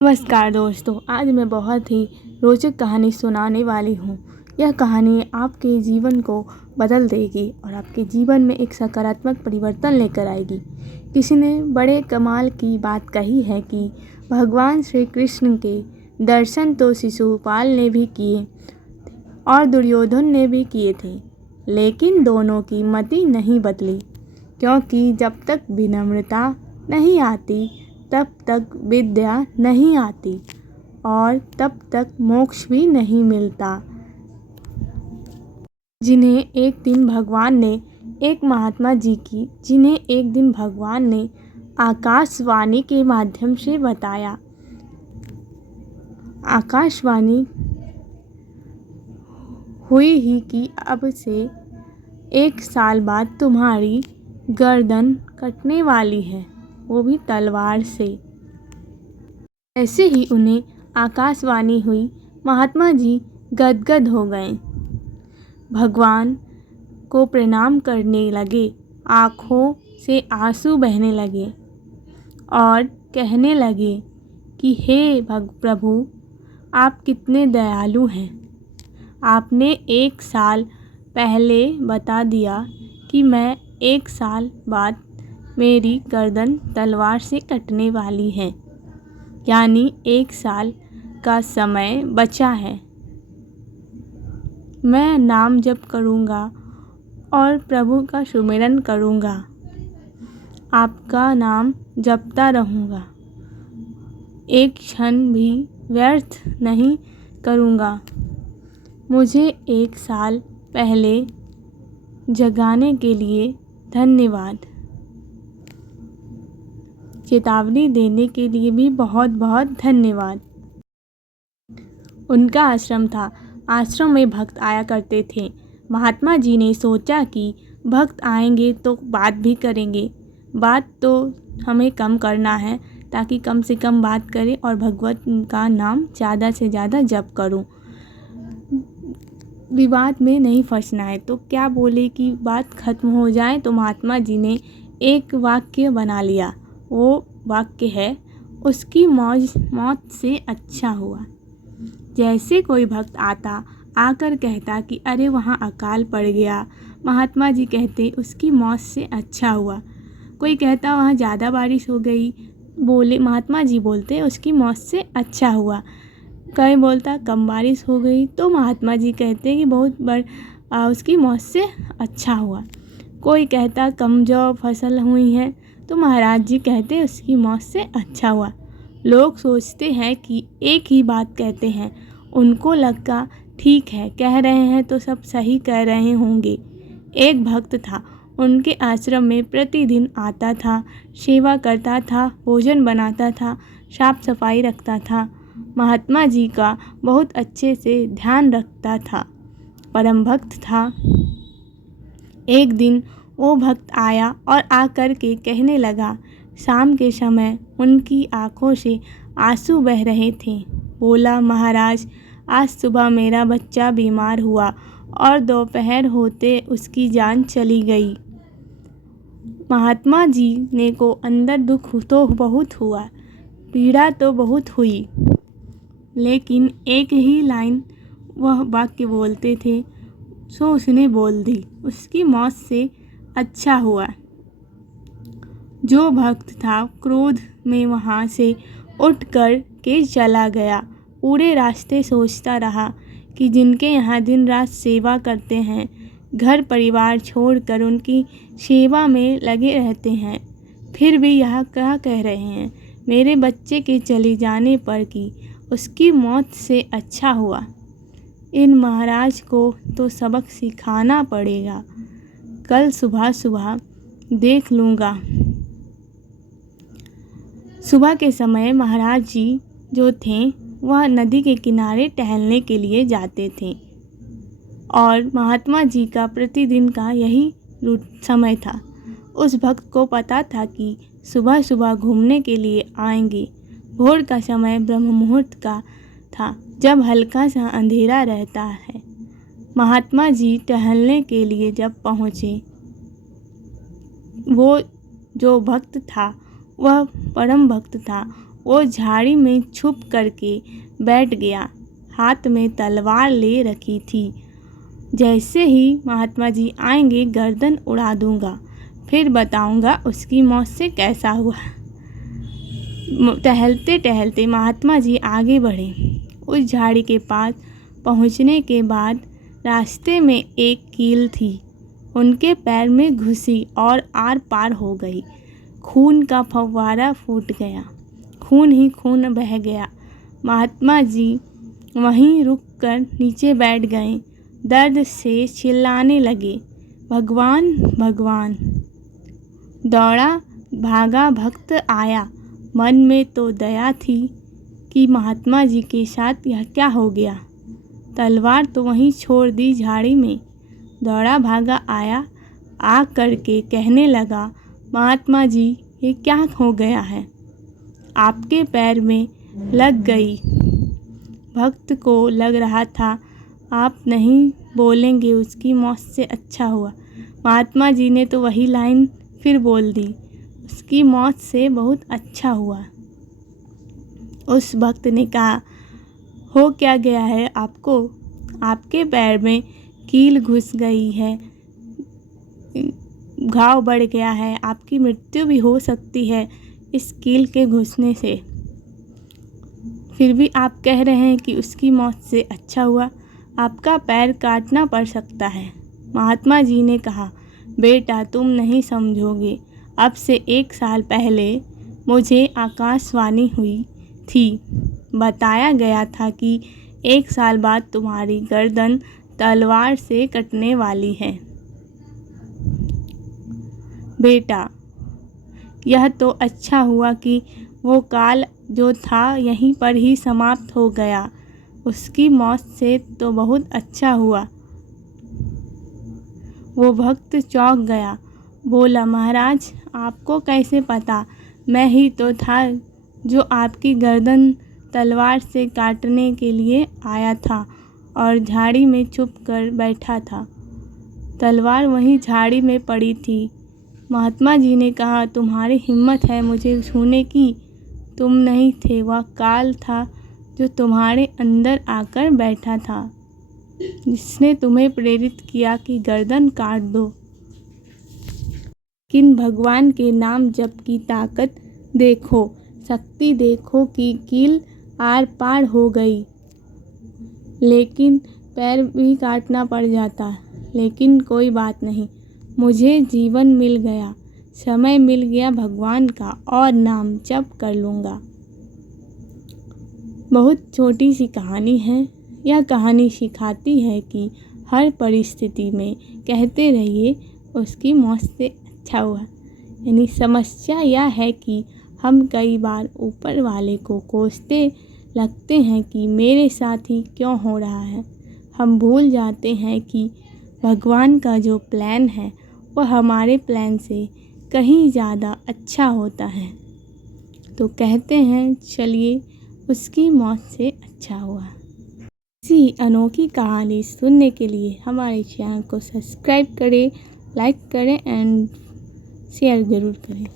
नमस्कार दोस्तों, आज मैं बहुत ही रोचक कहानी सुनाने वाली हूँ। यह कहानी आपके जीवन को बदल देगी और आपके जीवन में एक सकारात्मक परिवर्तन लेकर आएगी। किसी ने बड़े कमाल की बात कही है कि भगवान श्री कृष्ण के दर्शन तो शिशुपाल ने भी किए और दुर्योधन ने भी किए थे, लेकिन दोनों की मति नहीं बदली, क्योंकि जब तक विनम्रता नहीं आती तब तक विद्या नहीं आती और तब तक मोक्ष भी नहीं मिलता। जिन्हें एक दिन भगवान ने आकाशवाणी के माध्यम से बताया। आकाशवाणी हुई ही कि अब से 1 साल बाद तुम्हारी गर्दन कटने वाली है, वो भी तलवार से। ऐसे ही उन्हें आकाशवाणी हुई, महात्मा जी गदगद हो गए, भगवान को प्रणाम करने लगे, आँखों से आंसू बहने लगे और कहने लगे कि हे प्रभु, आप कितने दयालु हैं। आपने 1 साल पहले बता दिया कि मैं 1 साल बाद मेरी गर्दन तलवार से कटने वाली है, यानी 1 साल का समय बचा है। मैं नाम जप करूँगा और प्रभु का सुमिरन करूँगा, आपका नाम जपता रहूँगा, एक क्षण भी व्यर्थ नहीं करूँगा। मुझे 1 साल पहले जगाने के लिए धन्यवाद। चेतावनी देने के लिए भी बहुत बहुत धन्यवाद। उनका आश्रम था। आश्रम में भक्त आया करते थे। महात्मा जी ने सोचा कि भक्त आएंगे तो बात भी करेंगे। बात तो हमें कम करना है ताकि कम से कम बात करें और भगवत का नाम ज़्यादा से ज़्यादा जप करूं। विवाद में नहीं फंसना है। तो क्या बोले कि बात खत्म हो जाए, तो महात्मा जी ने एक वाक्य बना लिया। वो वाक्य है, उसकी मौत से अच्छा हुआ। जैसे कोई भक्त आकर कहता कि अरे वहाँ अकाल पड़ गया, महात्मा जी कहते उसकी मौत से अच्छा हुआ। कोई कहता वहाँ ज़्यादा बारिश हो गई, महात्मा जी बोलते उसकी मौत से अच्छा हुआ। कोई बोलता कम बारिश हो गई, तो महात्मा जी कहते कि उसकी मौत से अच्छा हुआ। कोई कहता कम जौ फसल हुई है, तो महाराज जी कहते उसकी मौत से अच्छा हुआ। लोग सोचते हैं कि एक ही बात कहते हैं, उनको लगा ठीक है, कह रहे हैं तो सब सही कह रहे होंगे। एक भक्त था, उनके आश्रम में प्रतिदिन आता था, सेवा करता था, भोजन बनाता था, साफ सफाई रखता था, महात्मा जी का बहुत अच्छे से ध्यान रखता था, परम भक्त था। एक दिन वो भक्त आया और आकर के कहने लगा, शाम के समय उनकी आंखों से आंसू बह रहे थे। बोला, महाराज आज सुबह मेरा बच्चा बीमार हुआ और दोपहर होते उसकी जान चली गई। महात्मा जी ने को अंदर दुख तो बहुत हुआ, पीड़ा तो बहुत हुई, लेकिन एक ही लाइन वह वाक्य बोलते थे, सो उसने बोल दी, उसकी मौत से अच्छा हुआ। जो भक्त था क्रोध में वहाँ से उठ कर के चला गया। पूरे रास्ते सोचता रहा कि जिनके यहाँ दिन रात सेवा करते हैं, घर परिवार छोड़कर उनकी सेवा में लगे रहते हैं, फिर भी यह क्या कह रहे हैं मेरे बच्चे के चले जाने पर कि उसकी मौत से अच्छा हुआ। इन महाराज को तो सबक सिखाना पड़ेगा। कल सुबह देख लूँगा। सुबह के समय महाराज जी जो थे वह नदी के किनारे टहलने के लिए जाते थे और महात्मा जी का प्रतिदिन का यही समय था। उस भक्त को पता था कि सुबह सुबह घूमने के लिए आएंगे। भोर का समय ब्रह्म मुहूर्त का था, जब हल्का सा अंधेरा रहता है। महात्मा जी टहलने के लिए जब पहुँचे, वो जो भक्त था वह परम भक्त था। वो झाड़ी में छुप करके बैठ गया। हाथ में तलवार ले रखी थी। जैसे ही महात्मा जी आएंगे गर्दन उड़ा दूंगा, फिर बताऊंगा उसकी मौत से कैसा हुआ। टहलते टहलते महात्मा जी आगे बढ़े। उस झाड़ी के पास पहुंचने के बाद रास्ते में एक कील थी, उनके पैर में घुसी और आर पार हो गई। खून का फव्वारा फूट गया, खून ही खून बह गया। महात्मा जी वहीं रुककर नीचे बैठ गए। दर्द से चिल्लाने लगे, भगवान भगवान। दौड़ा भागा भक्त आया। मन में तो दया थी कि महात्मा जी के साथ यह क्या हो गया। तलवार तो वहीं छोड़ दी झाड़ी में। दौड़ा भागा आया, आ करके कहने लगा, महात्मा जी ये क्या हो गया है, आपके पैर में लग गई। भक्त को लग रहा था आप नहीं बोलेंगे उसकी मौत से अच्छा हुआ। महात्मा जी ने तो वही लाइन फिर बोल दी, उसकी मौत से बहुत अच्छा हुआ। उस भक्त ने कहा, हो क्या गया है आपको? आपके पैर में कील घुस गई है, घाव बढ़ गया है, आपकी मृत्यु भी हो सकती है इस कील के घुसने से। फिर भी आप कह रहे हैं कि उसकी मौत से अच्छा हुआ, आपका पैर काटना पड़ सकता है। महात्मा जी ने कहा, बेटा तुम नहीं समझोगे। अब से 1 साल पहले मुझे आकाशवाणी हुई थी। बताया गया था कि 1 साल बाद तुम्हारी गर्दन तलवार से कटने वाली है। बेटा यह तो अच्छा हुआ कि वो काल जो था यहीं पर ही समाप्त हो गया। उसकी मौत से तो बहुत अच्छा हुआ। वो भक्त चौंक गया, बोला, महाराज आपको कैसे पता? मैं ही तो था जो आपकी गर्दन तलवार से काटने के लिए आया था और झाड़ी में छुप कर बैठा था। तलवार वहीं झाड़ी में पड़ी थी। महात्मा जी ने कहा, तुम्हारी हिम्मत है मुझे छूने की? तुम नहीं थे, वह काल था जो तुम्हारे अंदर आकर बैठा था, जिसने तुम्हें प्रेरित किया कि गर्दन काट दो। लेकिन भगवान के नाम जप की ताकत देखो, शक्ति देखो कि कील आर पार हो गई। लेकिन पैर भी काटना पड़ जाता, लेकिन कोई बात नहीं, मुझे जीवन मिल गया, समय मिल गया भगवान का और नाम जप कर लूँगा। बहुत छोटी सी कहानी है। यह कहानी सिखाती है कि हर परिस्थिति में कहते रहिए उसकी मौत से अच्छा हुआ। यानी समस्या यह है कि हम कई बार ऊपर वाले को कोसते लगते हैं कि मेरे साथ ही क्यों हो रहा है। हम भूल जाते हैं कि भगवान का जो प्लान है वह हमारे प्लान से कहीं ज़्यादा अच्छा होता है। तो कहते हैं चलिए उसकी मौत से अच्छा हुआ। इसी अनोखी कहानी सुनने के लिए हमारे चैनल को सब्सक्राइब करें, लाइक करें एंड शेयर ज़रूर करें।